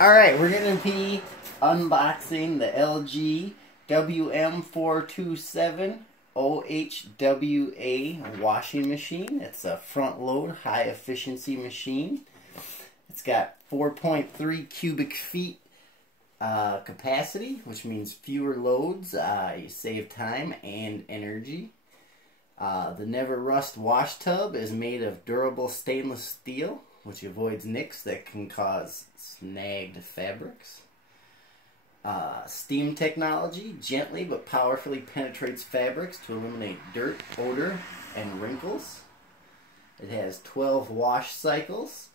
Alright, we're going to be unboxing the LG wm4270HWA washing machine. It's a front load, high efficiency machine. It's got 4.3 cubic feet capacity, which means fewer loads. You save time and energy. The Never Rust wash tub is made of durable stainless steel, which avoids nicks that can cause snagged fabrics. Steam technology gently but powerfully penetrates fabrics to eliminate dirt, odor, and wrinkles. It has 12 wash cycles.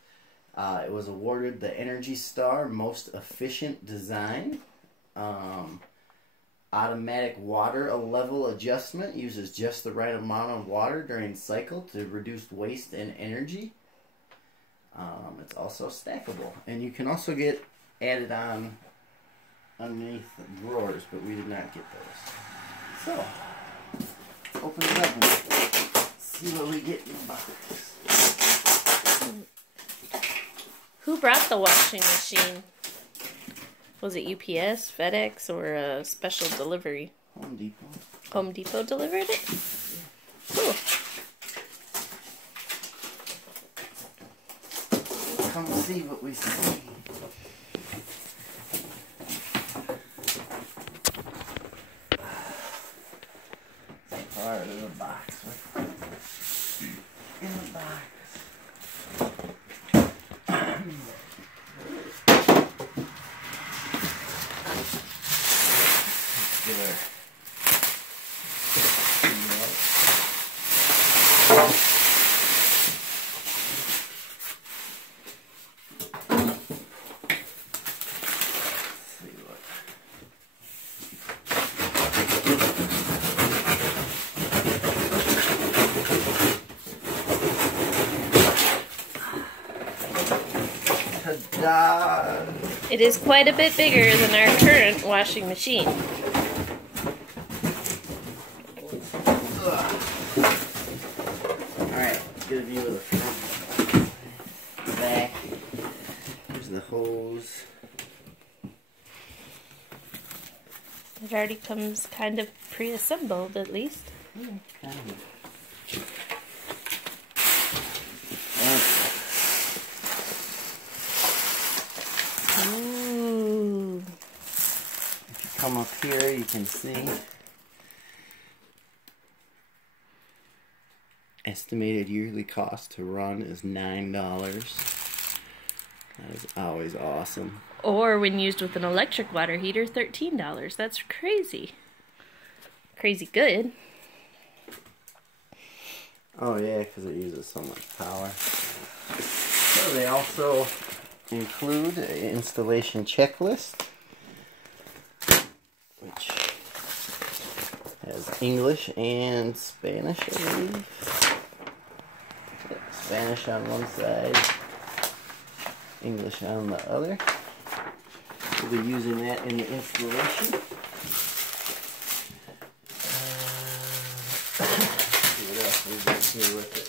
It was awarded the Energy Star Most Efficient Design. Automatic water level adjustment uses just the right amount of water during cycle to reduce waste and energy. It's also stackable, and you can also get added on underneath the drawers, but we did not get those. So, open it up and see what we get in the box. Who brought the washing machine? Was it UPS, FedEx, or a special delivery? Home Depot. Home Depot delivered it? Cool. Come see what we see. Part of the box. In the box. Ta-da! It is quite a bit bigger than our current washing machine. Alright, let's get a view of the front. The back. Here's the hose. It already comes kind of pre-assembled, at least. Yeah, kind of. Ooh. If you come up here, you can see estimated yearly cost to run is $9. That is always awesome. Or when used with an electric water heater, $13. That's crazy. Crazy good. Oh yeah, because it uses so much power. So they also include an installation checklist, which has English and Spanish, I believe. Spanish on one side, English on the other. We'll be using that in the installation. Let's see what else we got here with it.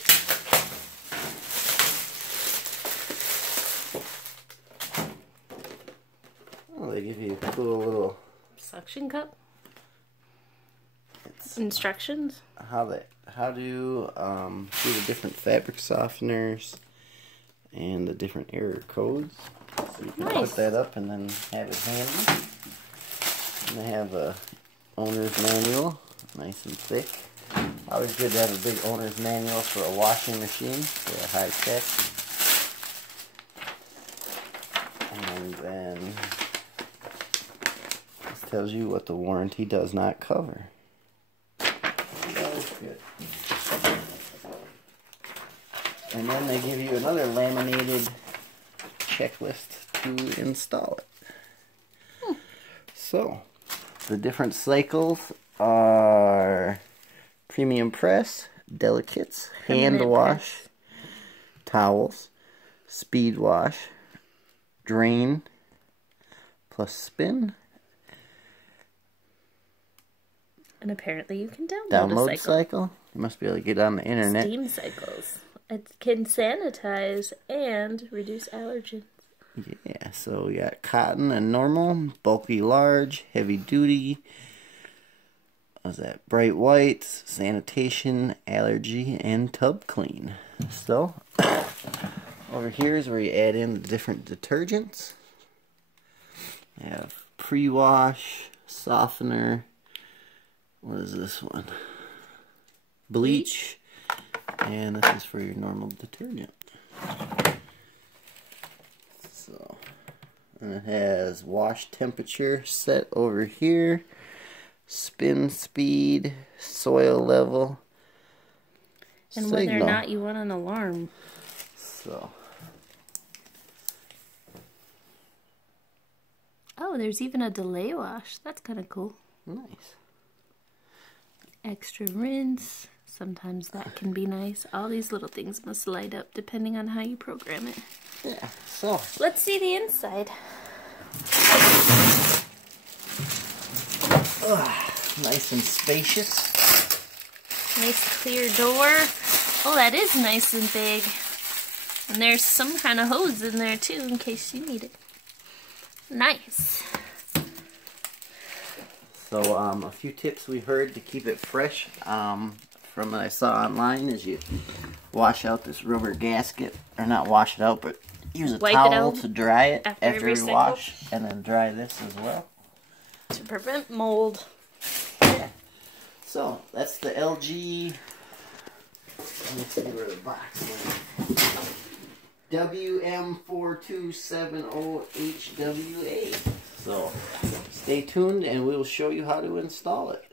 Oh, they give you a cool little Suction cup? Instructions? How to do the different fabric softeners and the different error codes. So you can put that up and then have it handy. And they have a owner's manual, nice and thick. Always good to have a big owner's manual for a washing machine. They're high tech. And then this tells you what the warranty does not cover. That's good. And then they give you another laminated checklist to install it. So, the different cycles are premium press, delicates, hand wash, towels, speed wash, drain, plus spin. And apparently you can download a cycle. You must be able to get on the internet. Steam cycles. It can sanitize and reduce allergens. Yeah, so we got cotton and normal, bulky large, heavy duty. What's that? Bright whites, sanitation, allergy, and tub clean. So, over here is where you add in the different detergents. We have pre-wash, softener. What is this one? Bleach. And this is for your normal detergent. So, and it has wash temperature set over here, spin speed, soil level, and signal. whether or not you want an alarm. So, oh, there's even a delay wash. That's kind of cool. nice. Extra rinse. Sometimes that can be nice. All these little things must light up depending on how you program it. Yeah, so. Let's see the inside. Nice and spacious. Nice clear door. Oh, that is nice and big. And there's some kind of hose in there too in case you need it. Nice. So, a few tips we heard to keep it fresh from what I saw online is you wash out this rubber gasket, or not wash it out, but use a towel to dry it after every wash, and then dry this as well. To prevent mold. Yeah. So, that's the LG, let me see where the box went. wm4270HWA. So, stay tuned and we will show you how to install it.